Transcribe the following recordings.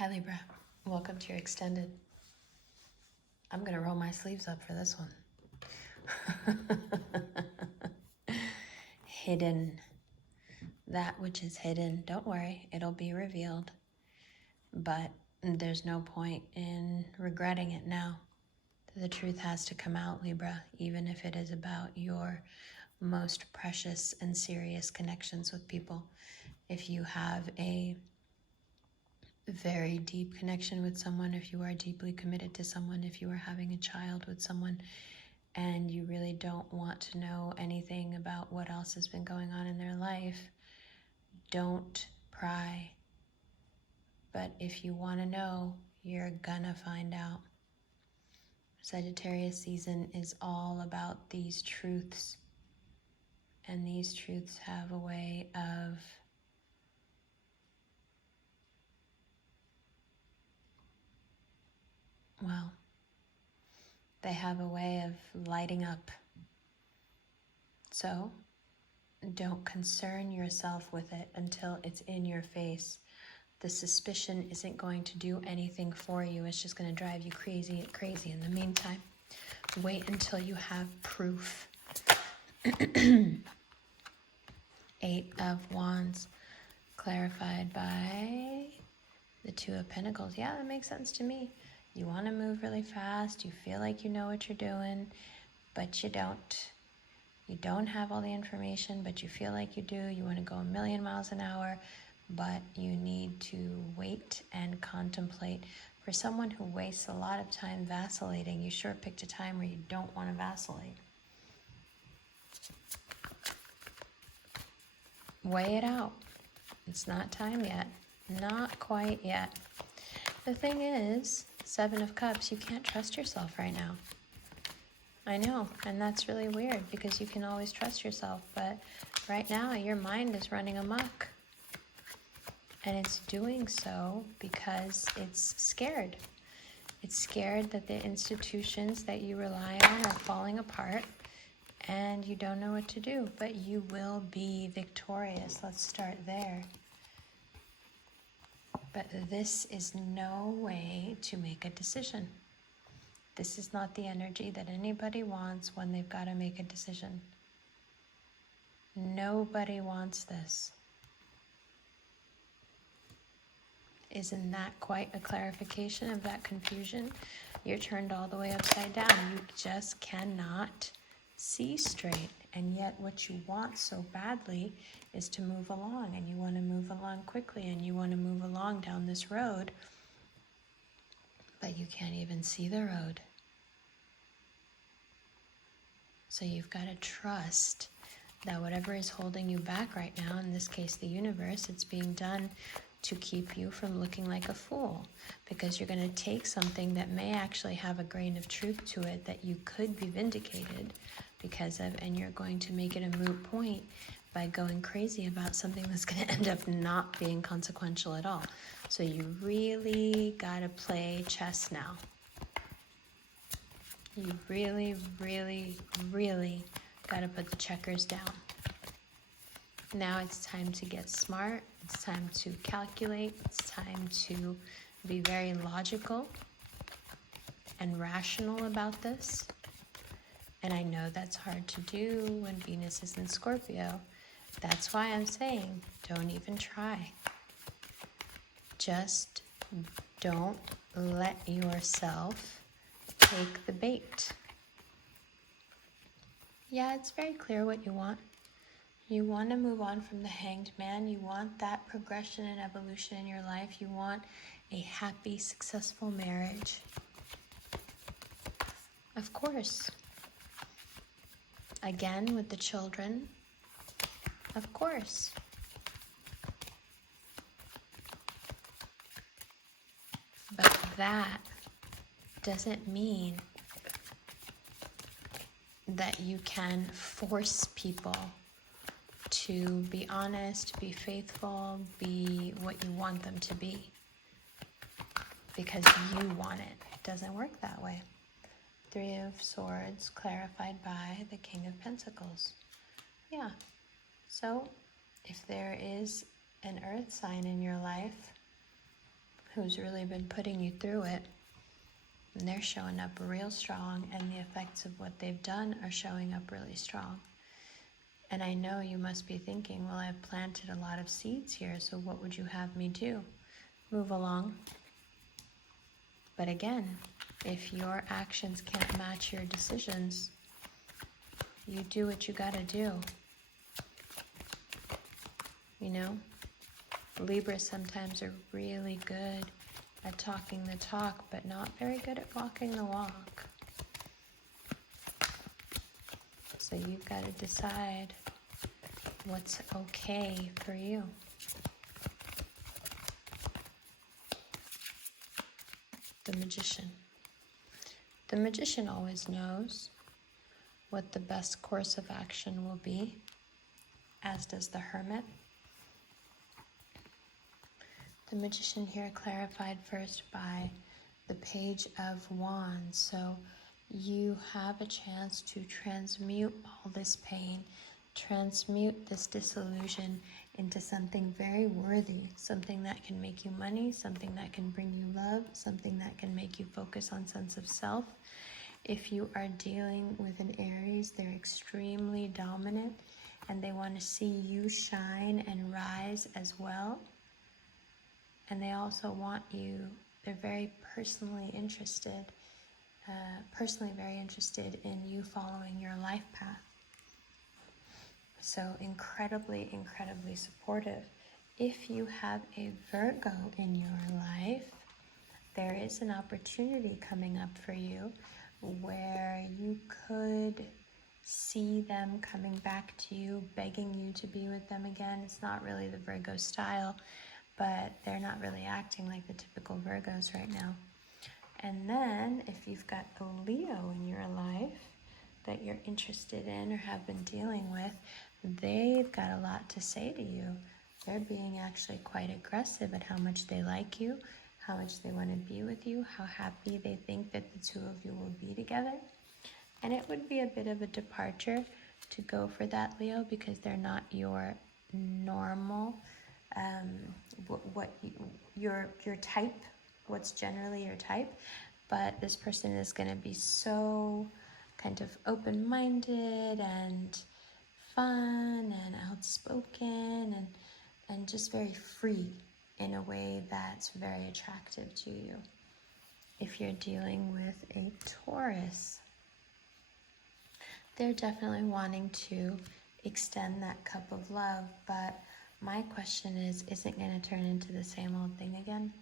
Hi Libra, welcome to your extended. I'm gonna roll my sleeves up for this one. Hidden. That which is hidden, don't worry, it'll be revealed. But there's no point in regretting it now. The truth has to come out, Libra, even if it is about your most precious and serious connections with people. If you have a very deep connection with someone, if you are deeply committed to someone, if you are having a child with someone, and you really don't want to know anything about what else has been going on in their life, don't pry. But if you want to know, you're gonna find out. Sagittarius season is all about these truths, and these truths have a way of they have a way of lighting up. So don't concern yourself with it until it's in your face. The suspicion isn't going to do anything for you. It's just going to drive you crazy. In the meantime, wait until you have proof. 8 of Wands, clarified by the 2 of Pentacles. Yeah, that makes sense to me. You want to move really fast. You feel like you know what you're doing, but you don't. You don't have all the information, but you feel like you do. You want to go a million miles an hour, but you need to wait and contemplate. For someone who wastes a lot of time vacillating, you sure picked a time where you don't want to vacillate. Weigh it out. It's not time yet. Not quite yet. The thing is, 7 of Cups, you can't trust yourself right now. I know, and that's really weird because you can always trust yourself, but right now your mind is running amok. And it's doing so because it's scared. It's scared that the institutions that you rely on are falling apart and you don't know what to do, but you will be victorious. Let's start there. But this is no way to make a decision. This is not the energy that anybody wants when they've got to make a decision. Nobody wants this. Isn't that quite a clarification of that confusion? You're turned all the way upside down. You just cannot see straight. And yet what you want so badly is to move along, and you want to move along quickly, and you want to move along down this road, but you can't even see the road. So you've got to trust that whatever is holding you back right now, in this case the universe, it's being done to keep you from looking like a fool, because you're going to take something that may actually have a grain of truth to it that you could be vindicated because of, and you're going to make it a moot point by going crazy about something that's going to end up not being consequential at all. So you really got to play chess now. You really, really, really got to put the checkers down. Now it's time to get smart. It's time to calculate. It's time to be very logical and rational about this. And I know that's hard to do when Venus is in Scorpio. That's why I'm saying don't even try. Just don't let yourself take the bait. Yeah, it's very clear what you want. You want to move on from the Hanged Man. You want that progression and evolution in your life. You want a happy, successful marriage. Of course. Again, with the children. Of course. But that doesn't mean that you can force people to be honest, be faithful, be what you want them to be. Because you want it. It doesn't work that way. 3 of Swords clarified by the King of Pentacles. Yeah. So, if there is an earth sign in your life, who's really been putting you through it. And they're showing up real strong, and the effects of what they've done are showing up really strong. And I know you must be thinking, well, I've planted a lot of seeds here, so what would you have me do? Move along. But again, if your actions can't match your decisions, you do what you gotta do. You know, Libras sometimes are really good at talking the talk, but not very good at walking the walk. So you've got to decide what's okay for you. The Magician. The Magician always knows what the best course of action will be, as does the Hermit. The Magician here clarified first by the Page of Wands. So you have a chance to transmute all this pain, transmute this disillusion into something very worthy, something that can make you money, something that can bring you love, something that can make you focus on sense of self. If you are dealing with an Aries, they're extremely dominant and they want to see you shine and rise as well. And they also want you, they're very personally very interested in you following your life path. So incredibly, incredibly supportive. If you have a Virgo in your life, there is an opportunity coming up for you where you could see them coming back to you, begging you to be with them again. It's not really the Virgo style, but they're not really acting like the typical Virgos right now. And then if you've got a Leo in your life that you're interested in or have been dealing with, they've got a lot to say to you. They're being actually quite aggressive at how much they like you, how much they want to be with you, how happy they think that the two of you will be together. And it would be a bit of a departure to go for that, Leo, because they're not your normal, your type, what's generally your type. But this person is going to be so kind of open-minded and fun and outspoken and just very free in a way that's very attractive to you. If you're dealing with a Taurus, they're definitely wanting to extend that cup of love, but my question is it going to turn into the same old thing again?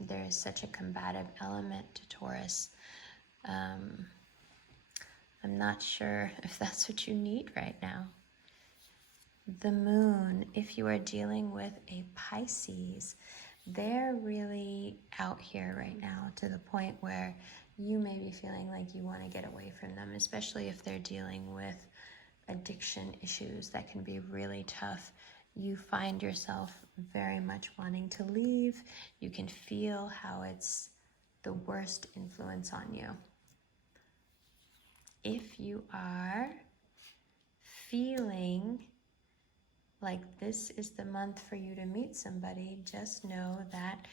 There is such a combative element to Taurus. I'm not sure if that's what you need right now. The Moon, if you are dealing with a Pisces, they're really out here right now to the point where you may be feeling like you want to get away from them, especially if they're dealing with addiction issues that can be really tough. You find yourself very much wanting to leave. You can feel how it's the worst influence on you. If you are feeling like this is the month for you to meet somebody, just know that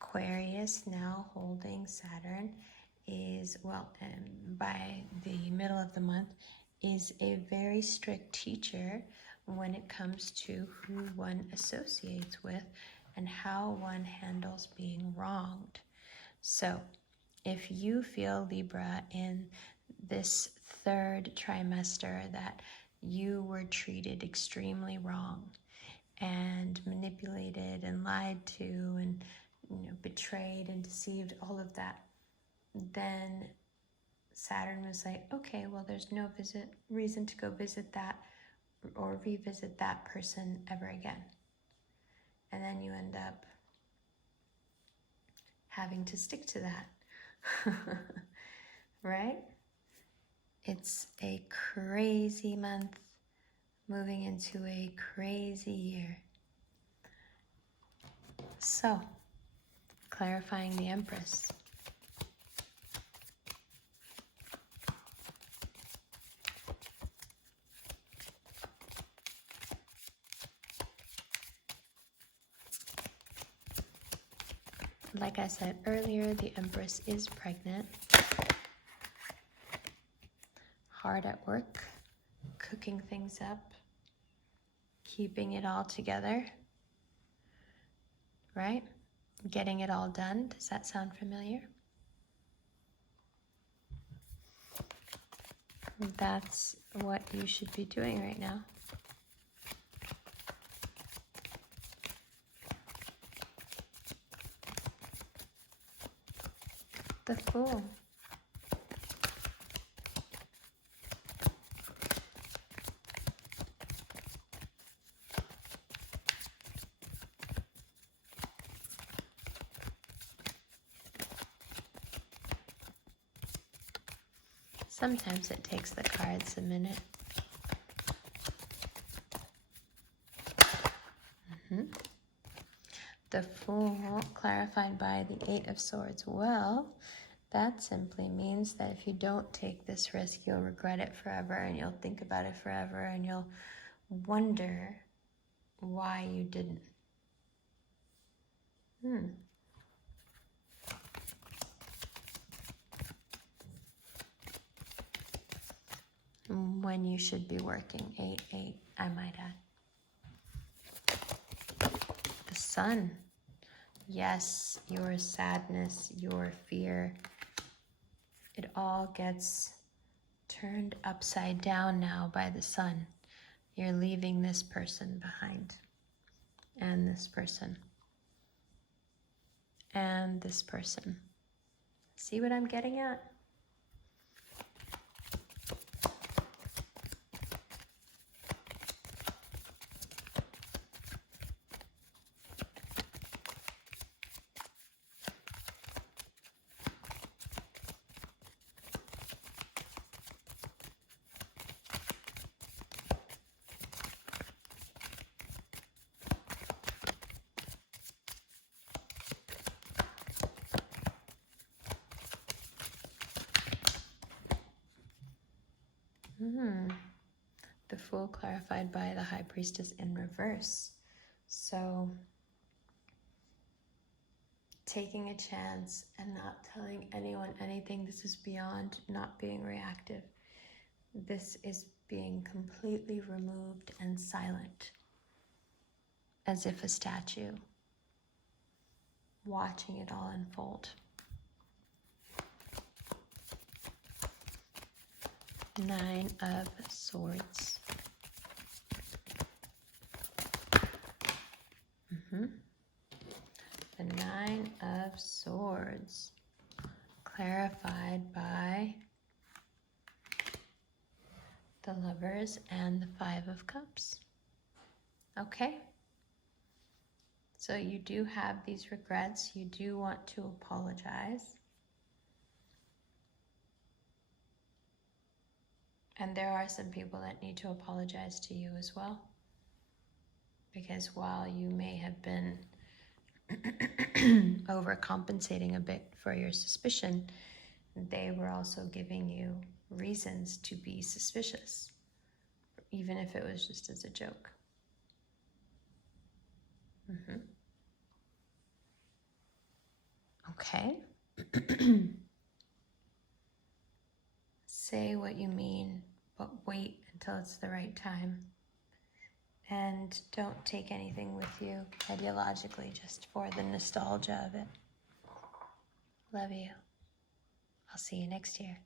Aquarius, now holding Saturn, is, by the middle of the month, is a very strict teacher when it comes to who one associates with and how one handles being wronged. So if you feel, Libra, in this third trimester that you were treated extremely wrong and manipulated and lied to and betrayed and deceived, all of that, then Saturn was like, okay, well, there's no reason to go visit that or revisit that person ever again. And then you end up having to stick to that. Right? It's a crazy month moving into a crazy year. So, clarifying the Empress. like I said earlier, the Empress is pregnant. Hard at work, cooking things up, keeping it all together, right? Getting it all done. Does that sound familiar? That's what you should be doing right now. The Fool. Sometimes it takes the cards a minute. The Fool, clarified by the Eight of Swords. Well, that simply means that if you don't take this risk, you'll regret it forever, and you'll think about it forever, and you'll wonder why you didn't. When you should be working. 8-8, I might add. The Sun. Yes, your sadness, your fear, it all gets turned upside down now by the Sun. You're leaving this person behind, and this person, and this person. See what I'm getting at? The Fool clarified by the High Priestess in reverse. So, taking a chance and not telling anyone anything. This is beyond not being reactive. This is being completely removed and silent, as if a statue, watching it all unfold. 9 of Swords. The 9 of Swords, clarified by the Lovers and the 5 of Cups. Okay? So you do have these regrets. You do want to apologize. And there are some people that need to apologize to you as well. Because while you may have been overcompensating a bit for your suspicion, they were also giving you reasons to be suspicious, even if it was just as a joke. Okay. Say what you mean, but wait until it's the right time. And don't take anything with you ideologically, just for the nostalgia of it. Love you. I'll see you next year.